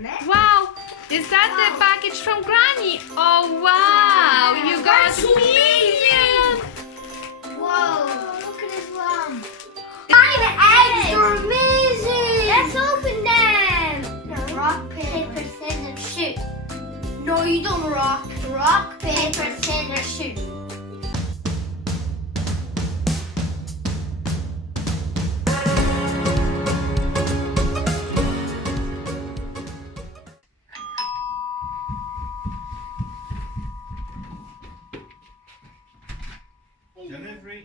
Wow, is that the package from Granny? Oh wow, you got Minion! Whoa, look at this one. Giant eggs are amazing! Let's open them! No. Rock, paper, scissors, shoot. No, you don't rock. Rock, paper, scissors, shoot. Delivery.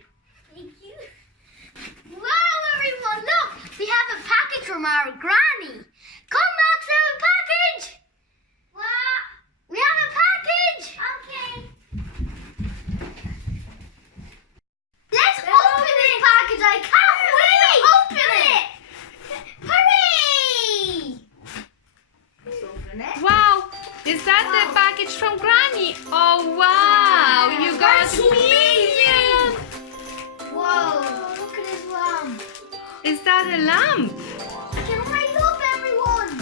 Thank you. Wow, everyone, look! We have a package from our granny. Come, Max, we have a package! What? We have a package! Okay. Let's open this package! I can't wait to open it! Hurry! Let's open it. Wow, is that the package from Granny? Oh wow, you got Minion! Whoa, look at this one. Is that a lamp? I can light up, everyone.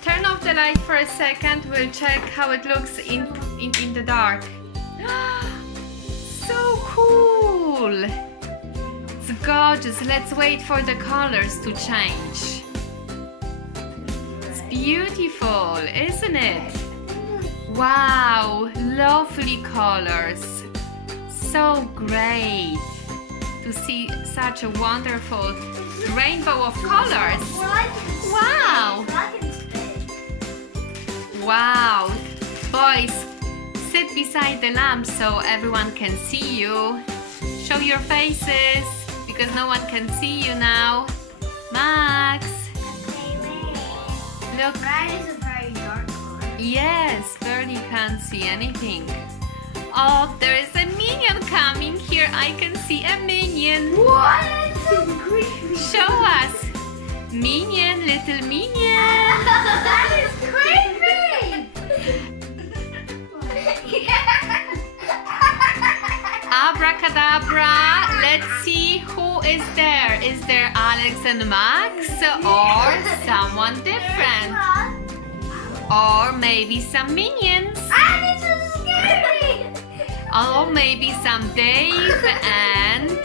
Turn off the light for a second. We'll check how it looks in the dark. So cool! It's gorgeous. Let's wait for the colors to change. It's beautiful, isn't it? Wow, lovely colors. So great to see such a wonderful rainbow of colors. Wow! Wow! Boys, sit beside the lamp so everyone can see you. Show your faces because no one can see you now. Max! Look. Red is a very dark color. Yes, barely can't see anything. Oh, there is a minion coming here. I can see a minion. What? It's so creepy. Show us. Minion, little minion. That is creepy. Abracadabra. Let's see who is there. Is there Alex and Max or someone different? Or maybe some minions. And it's so scary. Or maybe some Dave and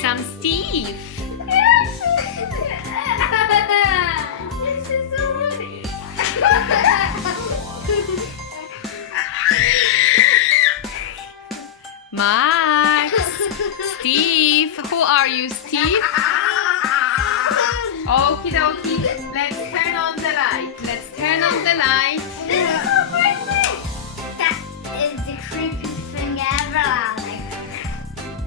some Steve. This is so funny. Max, Steve, who are you, Steve? Okie dokie, let's turn on the light. Let's turn on the light. This is so crazy. That is the creepiest thing ever, Alex.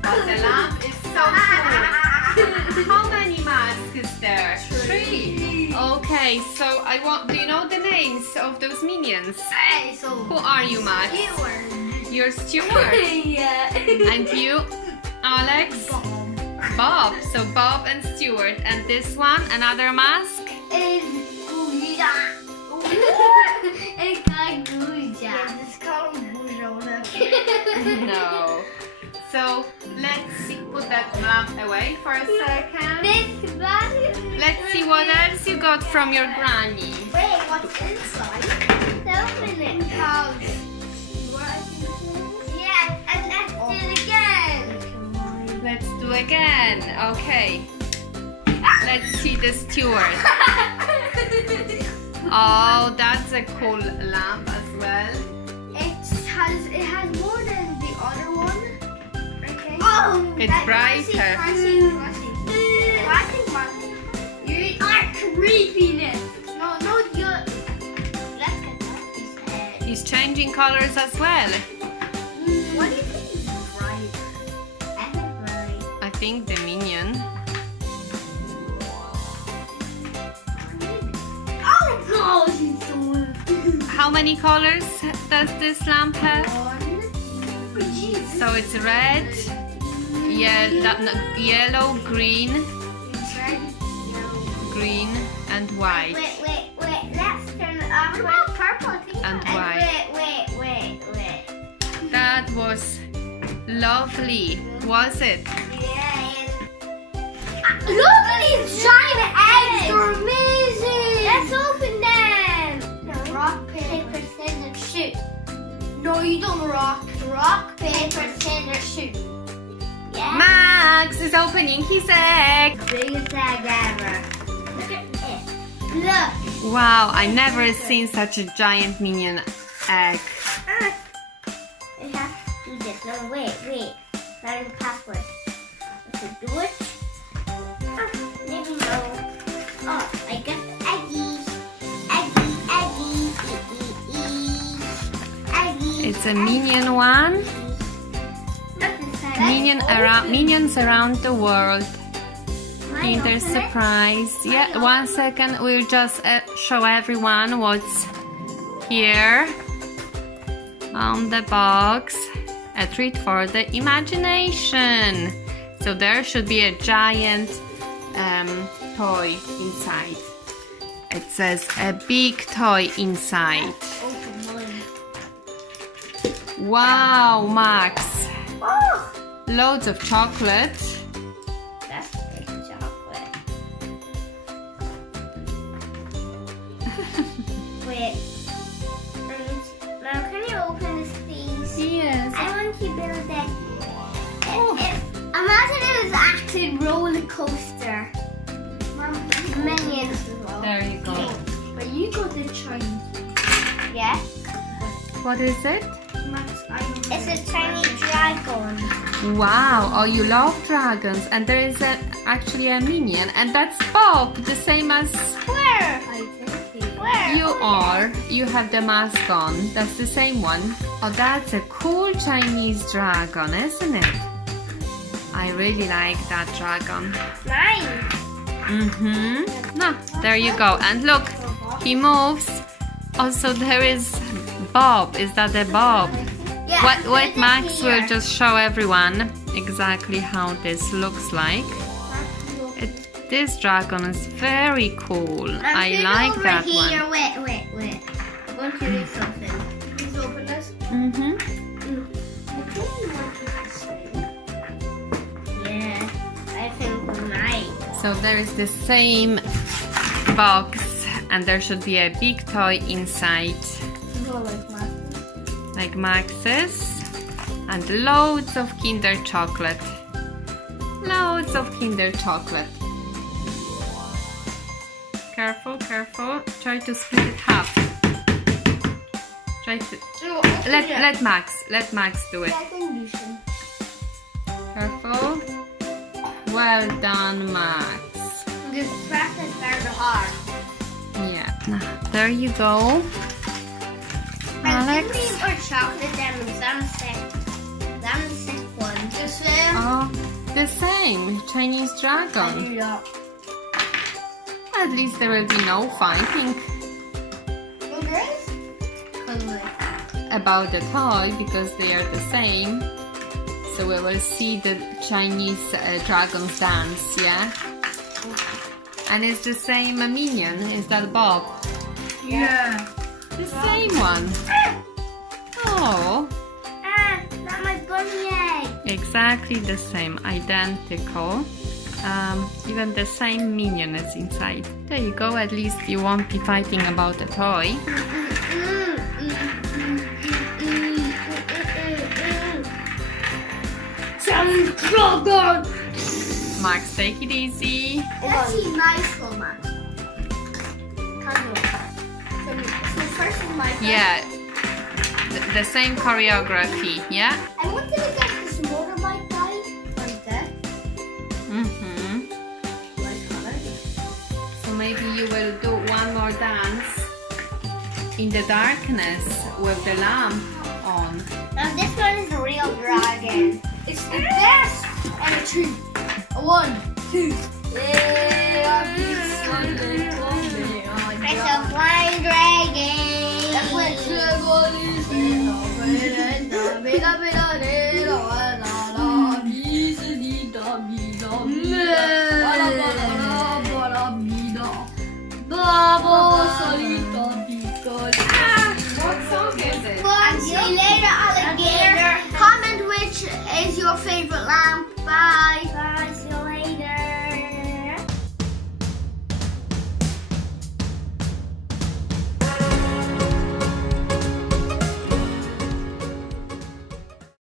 But the lamp is so cool. How many masks is there? 3. Okay, so do you know the names of those minions? Hey, so Who are you, Max? You're Stuart. Yeah. And you, Alex? Bob. So Bob and Stuart. And this one, another mask? Is Guja. It's called Guja. Yeah, it's called Guja. No. So let's put that lamp away for a second. Let's see what else you got from your granny. Wait, what's inside? Open it. Yes, and let's do it again. Let's do again. Okay. Let's see the Stuart. Oh, that's a cool lamp as well. It has more than the other one. Okay. Oh, It's brighter. You are creepiness. No, you're. Let's get that. He's changing colors as well. What do you think is brighter? I think the minion. Oh gosh, it's so. How many colors does this lamp have? So it's red, yellow, green, green, and white. Wait. Let's turn it off. What about purple? And white. Wait. That was lovely, was it? Look at these giant eggs! They're amazing! No, you don't rock. Rock, paper, scissors, shoot. Yeah. Max is opening his egg. Biggest egg ever. Look at it. Look. Wow, I never seen such a giant minion egg. I have to do this. No, wait. Learn the password. Let's do it. Maybe no. Oh, I got the eggies. Eggies. It's a minion one. Minions around the world. Kinder Surprise. Yeah, 1 second. We'll just show everyone what's here on the box. A treat for the imagination. So there should be a giant toy inside. It says a big toy inside. Wow, Max. Oh, Loads of chocolate. that's big chocolate. Wait. Now, can you open this, please? Yes. I want to build it. Imagine it was actually a roller coaster. Minions. There you go. But you got the Chinese. Yeah? What is it? It's a Chinese dragon. Wow, oh, you love dragons. And there is actually a minion. And that's Bob, the same as Where? Where? you have the mask on. That's the same one. Oh, that's a cool Chinese dragon, isn't it? I really like that dragon. Mine. No, there you go. And look, he moves. Also, there is Bob. Is that the Bob? Yeah, What Max will just show everyone exactly how this looks like. This dragon is very cool. I like that one. Wait. I'm going to do something. Please open this. Yeah, I think we might. So there is the same box and there should be a big toy inside. Like Max's. And loads of Kinder chocolate. Loads of Kinder chocolate. Careful. Try to split it half. Try to let Max do it. Careful. Well done, Max. Just press it very hard. Yeah. There you go. Alex. Or chocolate diamonds. I'm the sick one. Just Oh, the same Chinese dragon. At least there will be no fighting about the toy because they are the same. So we will see the Chinese dragons dance, yeah? And it's the same minion. Is that Bob? Yeah. The same one. Oh. Not my bunny egg. Exactly the same, identical. Even the same minion is inside. There you go, at least you won't be fighting about the toy. Max, take it easy. Let's see my school, Max. So first is my Yeah, the same choreography, yeah? I wanted to get this motorbike guy like that. So maybe you will do one more dance in the darkness with the lamp on. Now this one is a real dragon. It's the best. And a 2. 1, 2. It's a flying dragon. That's what What song is it? See you later, alligator. Comment which is your favorite lamp. Bye.